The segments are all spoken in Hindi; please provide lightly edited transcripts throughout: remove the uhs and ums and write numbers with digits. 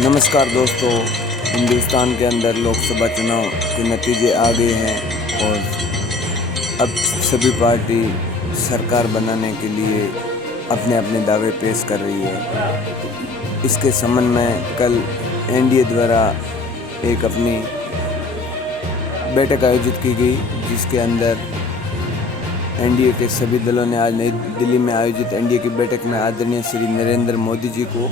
नमस्कार दोस्तों। हिंदुस्तान के अंदर लोकसभा चुनाव के नतीजे आ गए हैं और अब सभी पार्टी सरकार बनाने के लिए अपने अपने दावे पेश कर रही है। इसके संबंध में कल एनडीए द्वारा एक अपनी बैठक आयोजित की गई, जिसके अंदर एनडीए के सभी दलों ने आज नई दिल्ली में आयोजित एनडीए की बैठक में आदरणीय श्री नरेंद्र मोदी जी को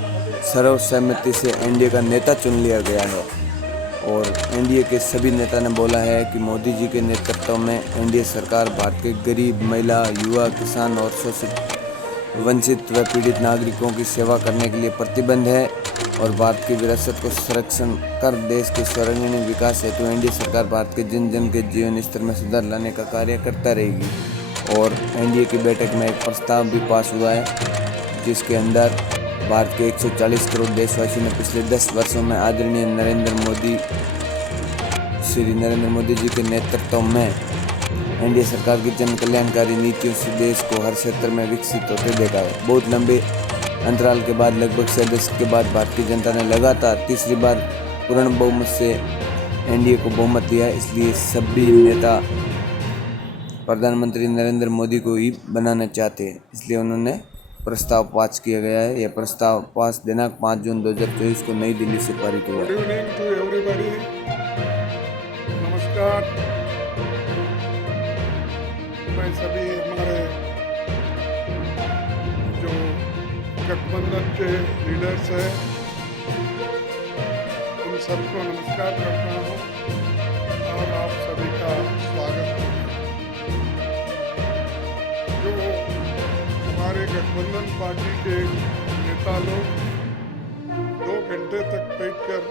सर्वसम्मति से एनडीए का नेता चुन लिया गया है। और एनडीए के सभी नेता ने बोला है कि मोदी जी के नेतृत्व में एनडीए सरकार भारत के गरीब, महिला, युवा, किसान और शोषित, वंचित व पीड़ित नागरिकों की सेवा करने के लिए प्रतिबद्ध है और भारत की विरासत को संरक्षण कर देश के सर्वांगीण विकास हेतु एनडीए सरकार भारत के जन जन के जीवन स्तर में सुधार लाने का कार्य करता रहेगी। और एनडीए की बैठक में एक प्रस्ताव भी पास हुआ है, जिसके अंदर भारत के 140 करोड़ देशवासियों ने पिछले 10 वर्षों में आदरणीय श्री नरेंद्र मोदी जी के नेतृत्व में एनडीए सरकार की जन कल्याणकारी नीतियों से देश को हर क्षेत्र में विकसित होते देखा है। बहुत लंबे अंतराल के बाद, लगभग 6 दशक के बाद भारत की जनता ने लगातार तीसरी बार पूर्ण बहुमत से एनडीए को बहुमत दिया है। इसलिए सभी नेता प्रधानमंत्री नरेंद्र मोदी को ही बनाना चाहते हैं, इसलिए उन्होंने प्रस्ताव पास किया गया है। यह प्रस्ताव पास दिनांक 5 जून 2024 को नई दिल्ली से पारित हुआ। Good evening to everybody. नमस्कार। मैं सभी हमारे जो गठबंधन के लीडर्स हैं उन सबको नमस्कार करता हूँ और आप सभी का स्वागत है। जो हमारे गठबंधन पार्टी के नेता लोग 2 घंटे तक बैठकर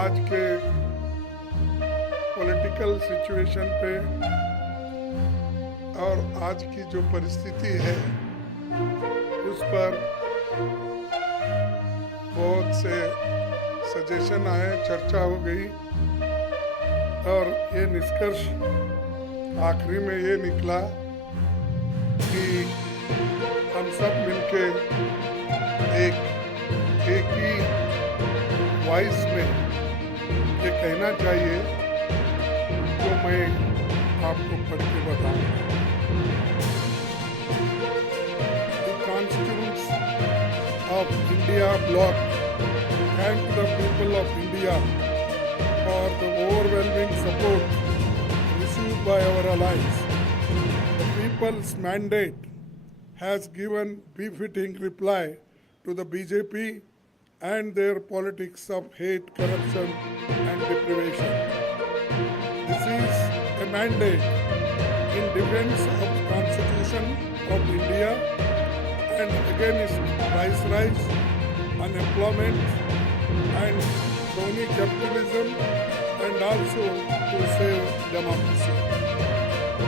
आज के पॉलिटिकल सिचुएशन पे और आज की जो परिस्थिति है उस पर बहुत से सजेशन आए, चर्चा हो गई और ये निष्कर्ष आखिरी में ये निकला कि हम सब मिलके एक ही वॉइस में ये कहना चाहिए जो मैं आपको पढ़ के बताऊंगा। The constituents of India bloc thank the people of India for the overwhelming support received by our allies. The people's mandate has given befitting reply to the BJP and their politics of hate, corruption and deprivation. This is a mandate in defense of the Constitution of India and against price rise, unemployment and crony capitalism, and also to save democracy.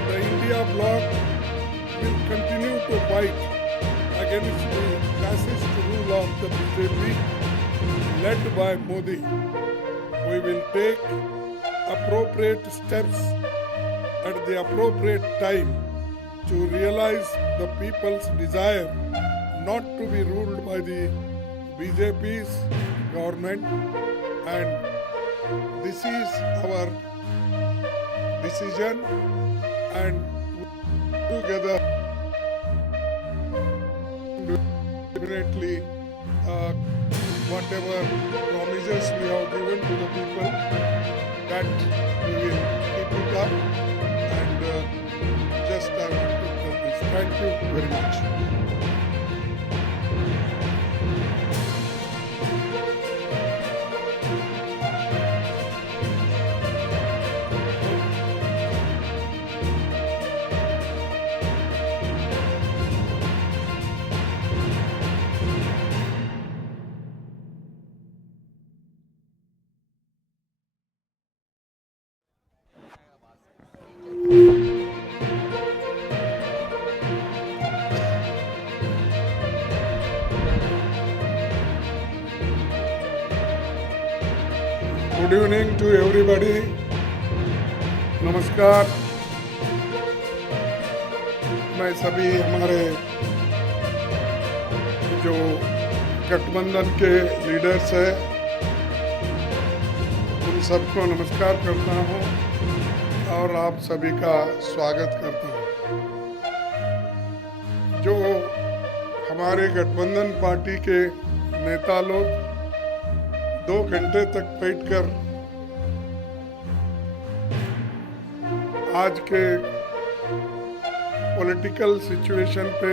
The India bloc will continue to fight against the fascist rule of the BJP led by Modi. We will take appropriate steps at the appropriate time to realize the people's desire not to be ruled by the BJP's government, and this is our decision, and together definitely whatever promises we have given to the people, that we will keep it up, and just I want to tell this. Thank you very much. Good evening to everybody. नमस्कार। मैं सभी हमारे जो गठबंधन के लीडर्स हैं, उन सबको नमस्कार करता हूँ और आप सभी का स्वागत करता हूँ। जो हमारे गठबंधन पार्टी के नेता लोग 2 घंटे तक बैठकर आज के पॉलिटिकल सिचुएशन पे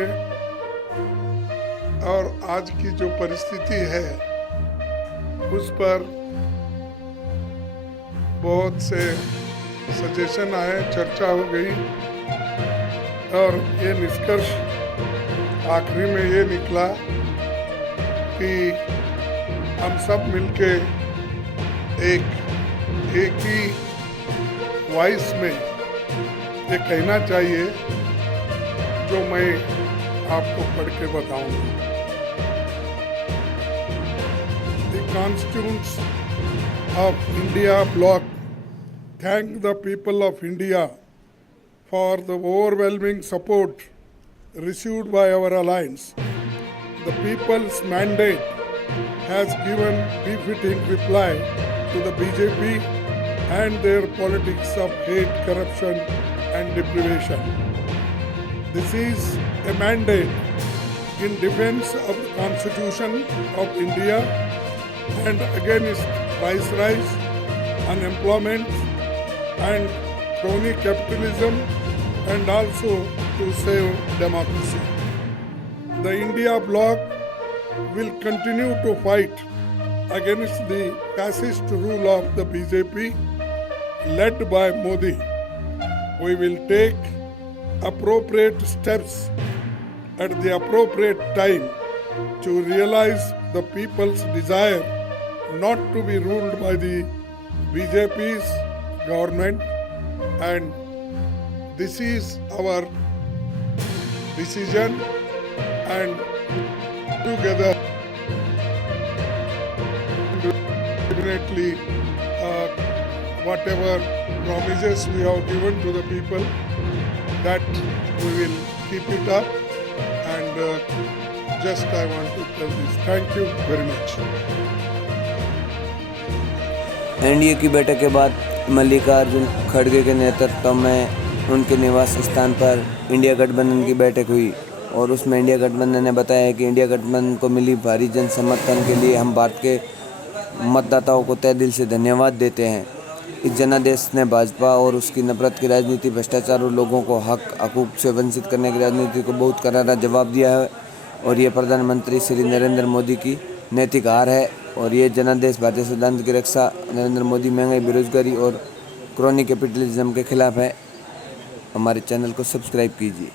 और आज की जो परिस्थिति है उस पर बहुत से सजेशन आए, चर्चा हो गई और ये निष्कर्ष आखिरी में ये निकला कि हम सब मिलके एक ही वॉइस में ये कहना चाहिए जो मैं आपको पढ़ के बताऊंगा। The constituents of India bloc thank the people of India for the overwhelming support received by our alliance. The people's mandate has given befitting reply to the BJP and their politics of hate, corruption and deprivation. This is a mandate in defense of the Constitution of India and against viceroys, unemployment and crony capitalism, and also to save democracy. The India bloc will continue to fight against the fascist rule of the BJP led by Modi. We will take appropriate steps at the appropriate time to realize the people's desire not to be ruled by the BJP's government, and this is our decision, and together definitely whatever promises we have given to the people, that we will keep it up, and just I want to tell this. Thank you very much. NDA की बैठक के बाद मल्लिकार्जुन खड़गे के नेतृत्व में उनके निवास स्थान पर इंडिया गठबंधन की बैठक हुई और उसमें इंडिया गठबंधन ने बताया कि इंडिया गठबंधन को मिली भारी जन समर्थन के लिए हम भारत के मतदाताओं को तहे दिल से धन्यवाद देते हैं। इस जनादेश ने भाजपा और उसकी नफरत की राजनीति, भ्रष्टाचार और लोगों को हकूक़ से वंचित करने की राजनीति को बहुत करारा जवाब दिया है और ये प्रधानमंत्री श्री नरेंद्र मोदी की नैतिक हार है और ये जनादेश भारतीय सिद्धांत की रक्षा, नरेंद्र मोदी महंगाई, बेरोजगारी और क्रोनी कैपिटलिज्म के खिलाफ है। हमारे चैनल को सब्सक्राइब कीजिए।